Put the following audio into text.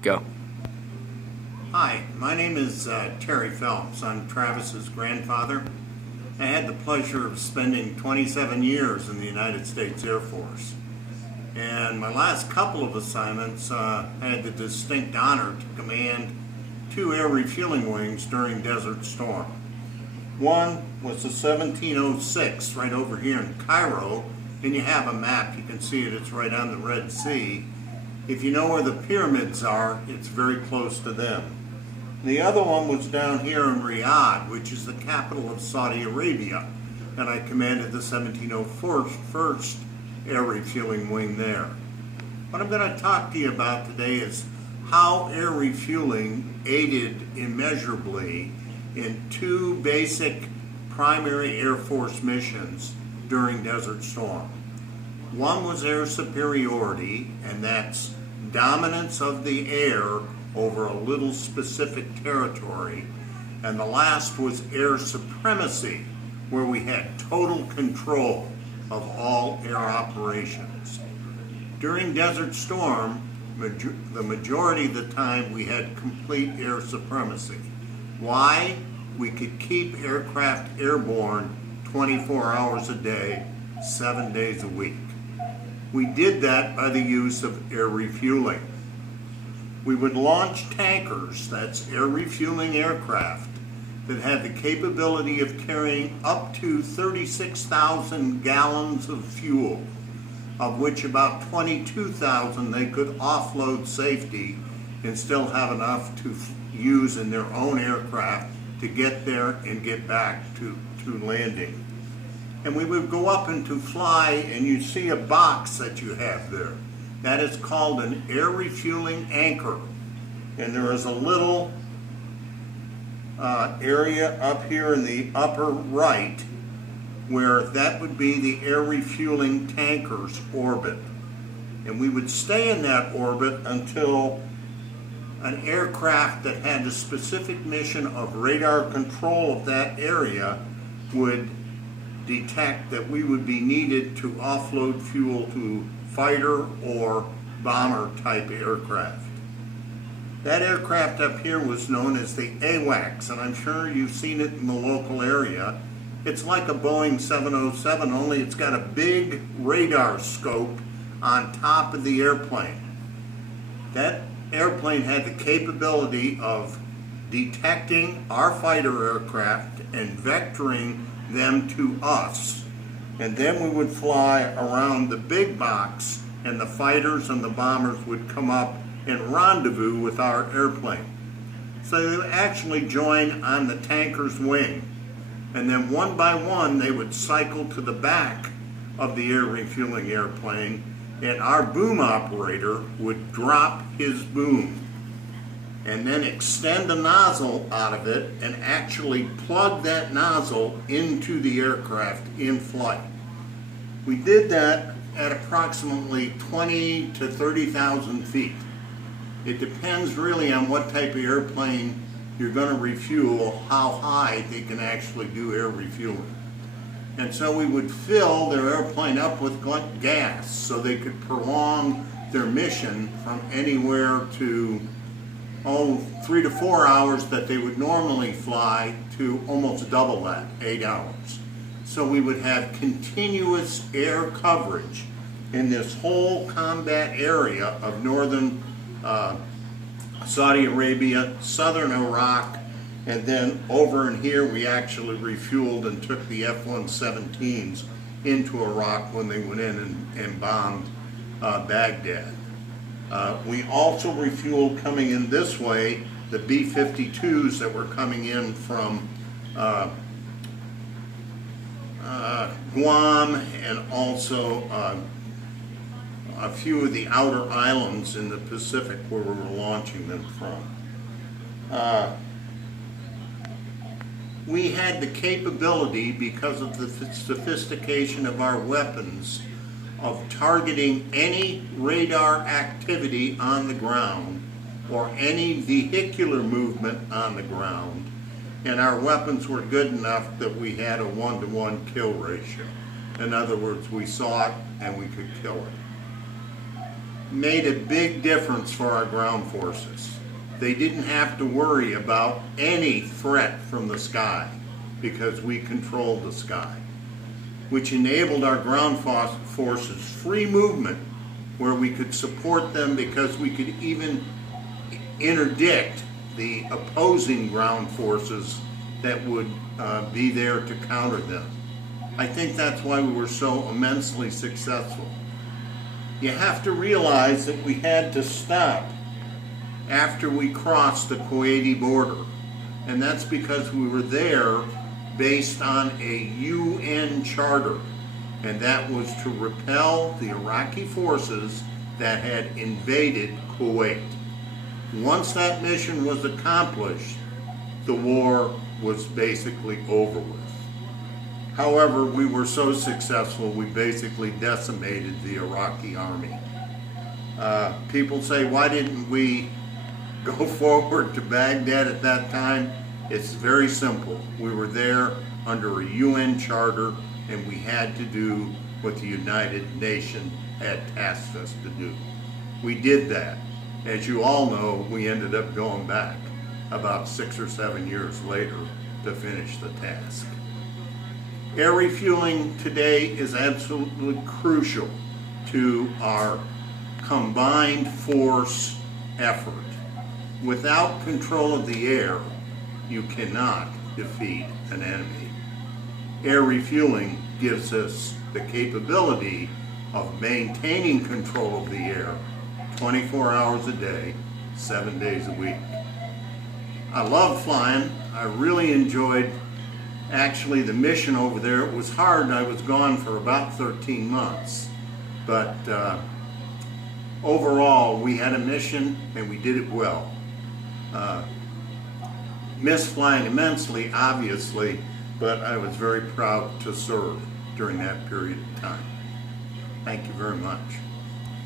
Go. Hi, my name is Terry Phelps. I'm Travis's grandfather. I had the pleasure of spending 27 years in the United States Air Force. And my last couple of assignments, I had the distinct honor to command 2 air refueling wings during Desert Storm. One was the 1706 right over here in Cairo, and you have a map, you can see it, it's right on the Red Sea. If you know where the pyramids are, it's very close to them. The other one was down here in Riyadh, which is the capital of Saudi Arabia, and I commanded the 1701st Air Refueling Wing there. What I'm going to talk to you about today is how air refueling aided immeasurably in 2 basic primary Air Force missions during Desert Storm. One was air superiority, and that's dominance of the air over a little specific territory, and the last was air supremacy, where we had total control of all air operations. During Desert Storm, the majority of the time we had complete air supremacy. Why? We could keep aircraft airborne 24 hours a day, 7 days a week. We did that by the use of air refueling. We would launch tankers, that's air refueling aircraft, that had the capability of carrying up to 36,000 gallons of fuel, of which about 22,000 they could offload safety and still have enough to use in their own aircraft to get there and get back to landing. And we would go up and to fly, and you see a box that you have there. That is called an air refueling anchor. And there is a little area up here in the upper right where that would be the air refueling tanker's orbit. And we would stay in that orbit until an aircraft that had the specific mission of radar control of that area would detect that we would be needed to offload fuel to fighter or bomber type aircraft. That aircraft up here was known as the AWACS, and I'm sure you've seen it in the local area. It's like a Boeing 707, only it's got a big radar scope on top of the airplane. That airplane had the capability of detecting our fighter aircraft and vectoring them to us. And then we would fly around the big box, and the fighters and the bombers would come up and rendezvous with our airplane. So they would actually join on the tanker's wing. And then one by one they would cycle to the back of the air refueling airplane, and our boom operator would drop his boom and then extend the nozzle out of it and actually plug that nozzle into the aircraft in flight. We did that at approximately 20 to 30,000 feet. It depends really on what type of airplane you're going to refuel, how high they can actually do air refueling. And so we would fill their airplane up with gas so they could prolong their mission from anywhere to 3 to 4 hours that they would normally fly to almost double that, 8 hours. So we would have continuous air coverage in this whole combat area of northern Saudi Arabia, southern Iraq, and then over in here we actually refueled and took the F-117s into Iraq when they went in and bombed Baghdad. We also refueled coming in this way the B-52s that were coming in from Guam, and also a few of the outer islands in the Pacific where we were launching them from. We had the capability, because of the sophistication of our weapons, of targeting any radar activity on the ground or any vehicular movement on the ground, and our weapons were good enough that we had a 1-to-1 kill ratio. In other words, we saw it and we could kill it. made a big difference for our ground forces. They didn't have to worry about any threat from the sky because we controlled the sky, which enabled our ground forces free movement where we could support them because we could even interdict the opposing ground forces that would be there to counter them. I think that's why we were so immensely successful. You have to realize that we had to stop after we crossed the Kuwaiti border, and that's because we were there based on a UN charter, and that was to repel the Iraqi forces that had invaded Kuwait. Once that mission was accomplished, the war was basically over with. However, we were so successful, we basically decimated the Iraqi army. People say, why didn't we go forward to Baghdad at that time? It's very simple. We were there under a UN charter, and we had to do what the United Nations had tasked us to do. We did that. As you all know, we ended up going back about 6 or 7 years later to finish the task. Air refueling today is absolutely crucial to our combined force effort. Without control of the air, you cannot defeat an enemy. Air refueling gives us the capability of maintaining control of the air 24 hours a day, 7 days a week. I love flying. I really enjoyed actually the mission over there. It was hard. I was gone for about 13 months. But overall, we had a mission and we did it well. Missed flying immensely, obviously, but I was very proud to serve during that period of time. Thank you very much.